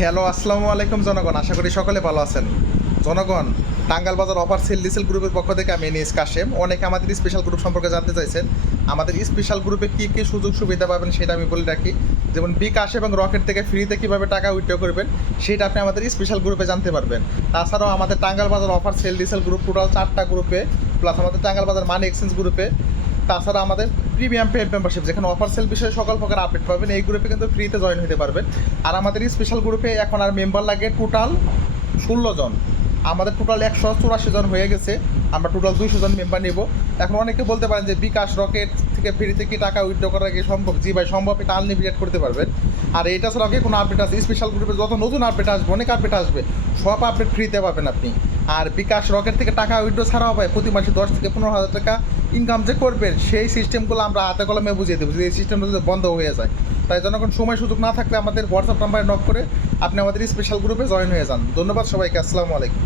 Hello, আসসালামু আলাইকুম জনগণ। আশা করি সকলে ভালো আছেন। জনগণ টাঙ্গাল বাজার অফার সেল ডিসেল গ্রুপের পক্ষ থেকে আমি এনিস কাশেম। অনেকে আমাদের স্পেশাল গ্রুপ সম্পর্কে জানতে চাইছেন, আমাদের স্পেশাল গ্রুপে কী কী সুযোগ সুবিধা পাবেন সেটা আমি বলে রাখি। যেমন বিকাশ এবং রকেট থেকে ফ্রিতে কীভাবে টাকা উইথড্র করবেন, সেটা আপনি আমাদের স্পেশাল গ্রুপে জানতে পারবেন। তাছাড়াও আমাদের টাঙ্গাল বাজার অফার সেল ডিসেল গ্রুপ টোটাল চারটা গ্রুপে প্লাস আমাদের টাঙ্গাল বাজার মানি এক্সচেঞ্জ গ্রুপে তাছাড়া আমাদের প্রিমিয়াম পেড মেম্বারশিপ যেখানে অফার সেল বিষয়ে সকল প্রকার আপডেট পাবেন, এই গ্রুপে কিন্তু ফ্রিতে জয়েন হতে পারবেন। আর আমাদের স্পেশাল গ্রুপে এখন আর মেম্বার লাগে টোটাল ষোলো জন। আমাদের টোটাল একশো চুরাশি জন হয়ে গেছে, আমরা টোটাল দুইশো জন মেম্বার নেব। এখন অনেকে বলতে পারেন যে বিকাশ রকেট থেকে ফ্রিতে কি টাকা উইথড্র করা কি সম্ভব? জি ভাই, সম্ভব, এটা আনলিমিটেড করতে পারবেন। আর এটা ছাড়াও কি কোনো আপডেট আছে স্পেশাল গ্রুপে যত নতুন আপডেট আসবে, অনেক আপডেট আসবে, সব আপডেট ফ্রিতে পাবেন আপনি। আর বিকাশ রকেট থেকে টাকা উইথড্র ছাড়াও পায় প্রতি মাসে দশ থেকে পনেরো হাজার টাকা ইনকাম যে করবেন, সেই সিস্টেমগুলো আমরা হাতে কলমে বুঝিয়ে দেবো। এই সিস্টেমটা যদি বন্ধ হয়ে যায়, তাই এখন সময় সুযোগ না থাকলে আমাদের হোয়াটসঅ্যাপ নাম্বারে নক করে আপনি আমাদের স্পেশাল গ্রুপে জয়েন হয়ে যান। ধন্যবাদ সবাইকে, আসসালামু আলাইকুম।